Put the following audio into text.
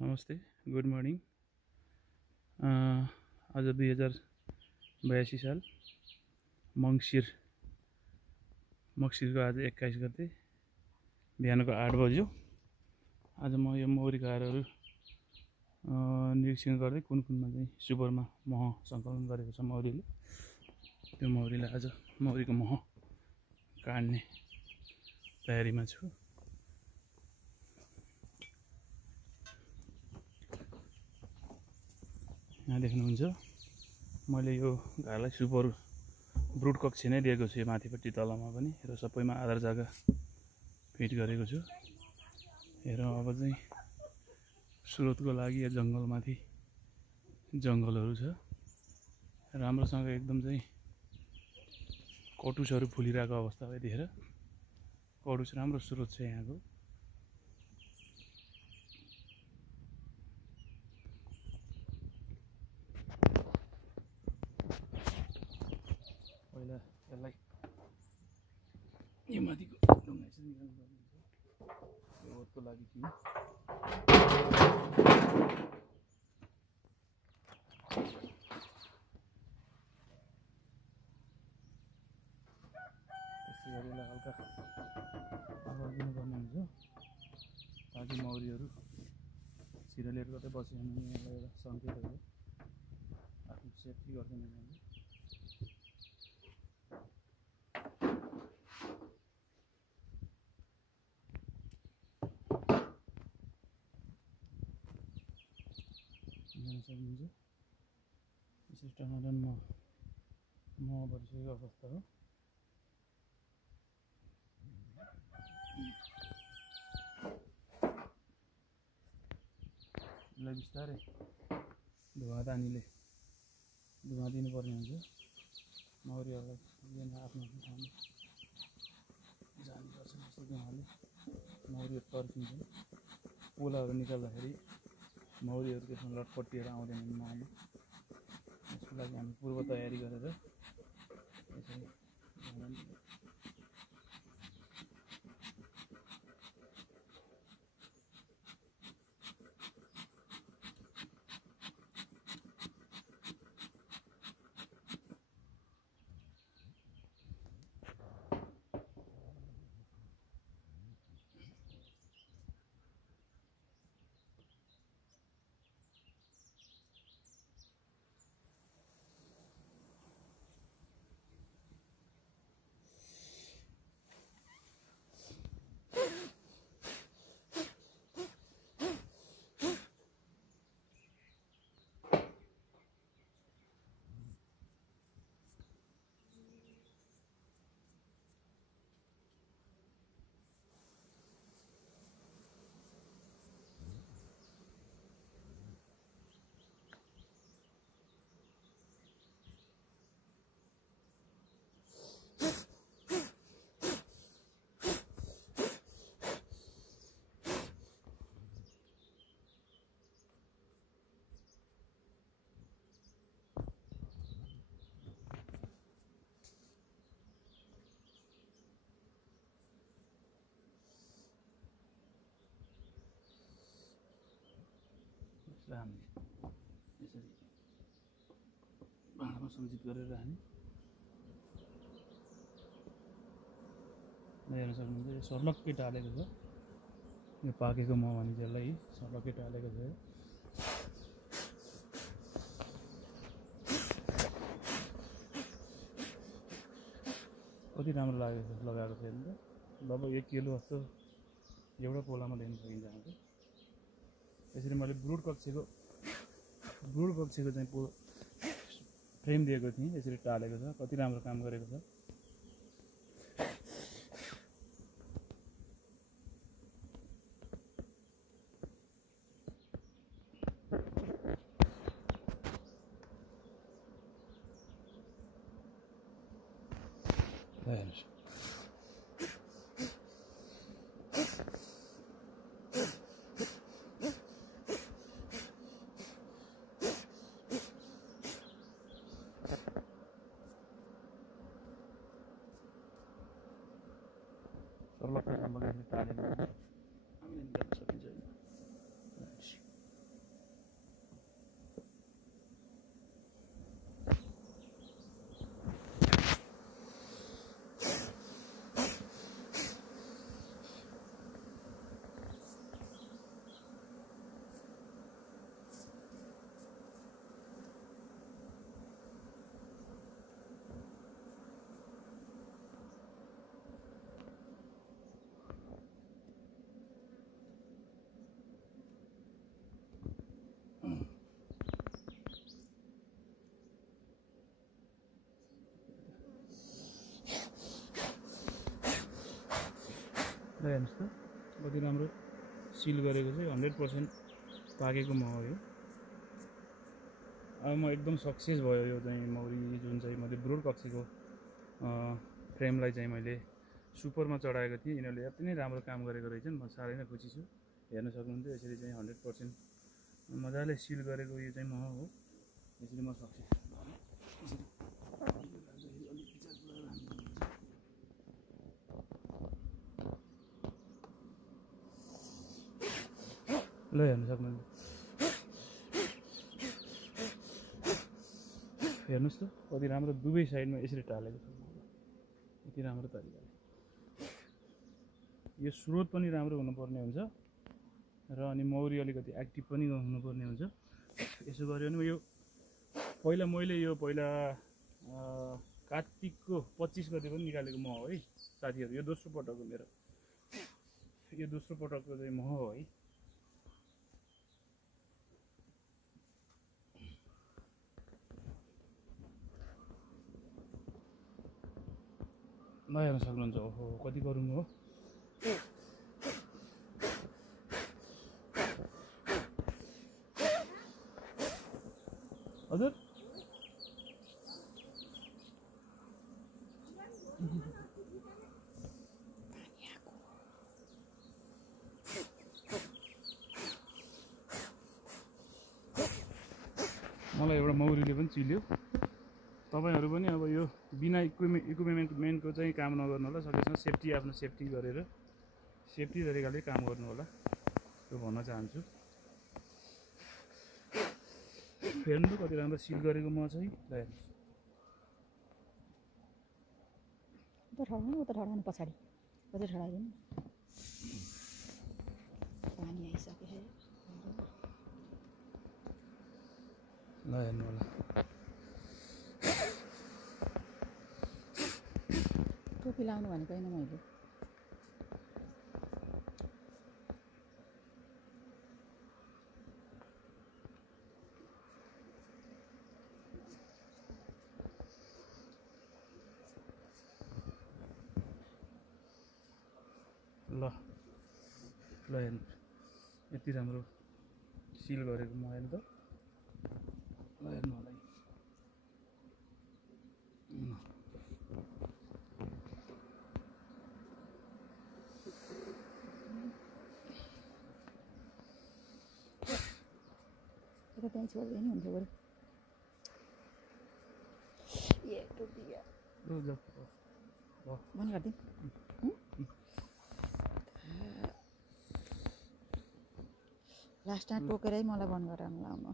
नमस्ते, good morning. आज 2082 साल मङ्सिरको आज 21 गते बिहानको 8 बज्यो। आज म यो मौरी घरहरू निरीक्षण गर्दै कुनमा चाहिँ सुपरमा मह सङ्कलन गरेको छ मौरीले। त्यो मौरीलाई आज मौरीको मह काट्ने तयारीमा छु। यहाँ देख्नुहुन्छ मैले यो घरलाई सुपर ब्रुड कक्ष नै दिएको छु, माथिपट्टि तलमा पनि र सबैमा आधार जग्गा फिट गरेको छु। हेरौँ अब चाहिँ स्रोतको लागि या जङ्गलमाथि जङ्गलहरू छ, राम्रोसँग एकदम चाहिँ कटुसहरू फुलिरहेको अवस्था यतिखेर। कटुस राम्रो स्रोत छ यहाँको। पहिला यसलाई यो माथिको ढुङ्गा चाहिँ निकाल्नु पर्ने हुन्छ, यो ओतको लागि कि त्यसै गरी यसलाई हल्का गरिदिनु पर्ने हुन्छ ताकि मौरीहरू सिरलेट गर्दै बस्यो भने यसलाई एउटा सङ्केतहरू आफ्नो सेफ्टी गर्दैन। सक्नुहुन्छ यसरी टनाटन मह भरिसकेको अवस्था हो। यसलाई बिस्तारै धुवा दिनुपर्ने हुन्छ। मौरीहरूलाई आफ्नो ठाउँमा जानुपर्छ। जस्तो धुवाले मौरीहरू तर्किन्छन्। पोलाहरू निकाल्दाखेरि मौरीहरू त्यसमा लटपटिएर आउँदैनन् महमा। यसको लागि हामी पूर्व तयारी गरेर यसरी हामीले यसरी भाँडामा सञ्चित गरेर राख्ने। हेर्न सक्नुहुन्छ यो सर्लक्कै टालेको छ। यो पाकेको मह भनिन्छ यसलाई, सर्लक्कै टालेको छ। कति राम्रो लागेको छ लगाएको छ हेर्नु त। लगभग 1 किलो जस्तो एउटा पोलामा ल्याउन सकिन्छ हाम्रो। यसरी मैले ब्रुड कक्षको चाहिँ फ्रेम दिएको थिएँ, यसरी टालेको छ। कति राम्रो काम गरेको छ। सर्लक्कै टालेको हामीले निकाल्न सकिन्छ। ल हेर्नुहोस् त कति राम्रो सिल गरेको चाहिँ 100% पाकेको मह हो यो। अब म एकदम सक्सेस भयो यो चाहिँ मौरी जुन चाहिँ मैले ब्रोडकक्सीको फ्रेमलाई चाहिँ मैले सुपरमा चढाएको थिएँ। यिनीहरूले अति नै राम्रो काम गरेको रहेछन्। म साह्रै नै खुसी छु। हेर्न सक्नुहुन्छ यसरी चाहिँ 100% मजाले सिल गरेको यो चाहिँ मह हो। यसरी म सक्सेस ल हेर्न सक्नुहुन्छ। हेर्नुहोस् त कति राम्रो दुवै साइडमा यसरी टालेको छ यति राम्रो तरिकाले। यो स्रोत पनि राम्रो हुनुपर्ने हुन्छ र अनि मौरी अलिकति एक्टिभ पनि हुनुपर्ने हुन्छ। यसो गऱ्यो भने यो पहिला कार्तिकको 25 गते पनि निकालेको मह हो है साथीहरू। यो दोस्रो पटक हो मेरो, यो दोस्रो पटकको चाहिँ मह हो है। हेर्न सक्नुहुन्छ। ओहो कति गरौँ हो। हजुर मलाई एउटा मौरीले पनि चिल्यो। तपाईहरु पनि अब यो बिना इक्विपमेन्टको चाहिँ काम नगर्नु होला। सकेसम्म सेफ्टी आफ्नो सेफ्टी गरेर सेफ्टी तरिकाले काम गर्नु होला त्यो भन्न चाहन्छु। हेर्नु त कति राम्रो सिल गरेको मह चाहिँ। ल हेर्नुहोस् उता ठडाउनु पछाडि कति ठडाइदिनु। पानी आइसक्यो। ल हेर्नु होला। टोपी लाउनु भनेको होइन मैले। ल हेर्नु यति राम्रो सिल गरेको म हेर्नु त। ल हेर्नु होला। त्यहाँ छोड्दै नि हुन्थ्यो बरु। ए टोपी बन्द गरिदिउँ। लास्टमा टोकेरै मलाई बन्द गरेर लाउनु।